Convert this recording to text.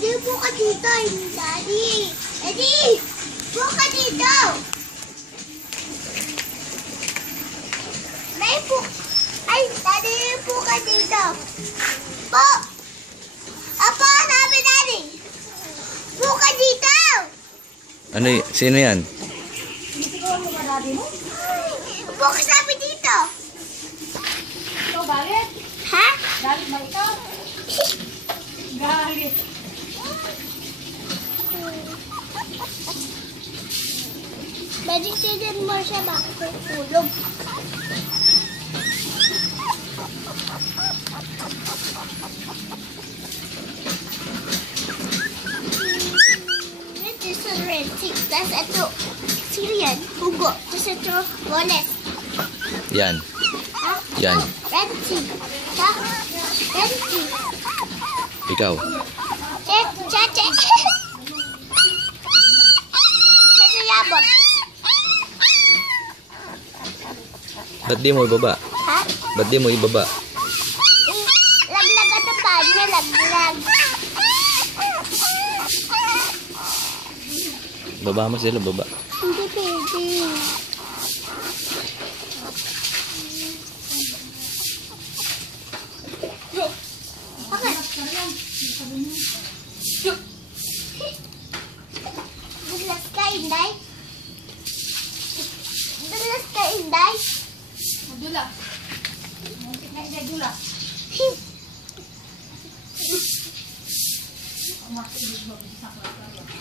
Daddy, upo ka dito. Daddy. Daddy, upo ka dito. Ay, Daddy, upo ka dito. Po. Apo, sabi Daddy. Upo ka dito. Ano sino yan? Bisigawan mo ba Daddy mo? Upo ka sabi dito. Ikaw galit? Ha? Galit ba ikaw? Galit. Daddy, tignan mo siya bakit tutulog. This is red tick. Tapos ito, Syrian, Hugo. Tapos ito, Wallace. Yan. Ha? Yan. Red tick. Ha? Red tick. Ikaw. Chacha. Chacha yabot. Ba't di mo ibaba? Ha? Ba't di mo ibaba? Laglag ang paa niya, laglag. Baba mo sila, baba. Hindi pwede. Bakit? Dulas ka, Inday? Dulas ka, Inday? Dula. Muntik na siya dula. Masih belum bisa keluar.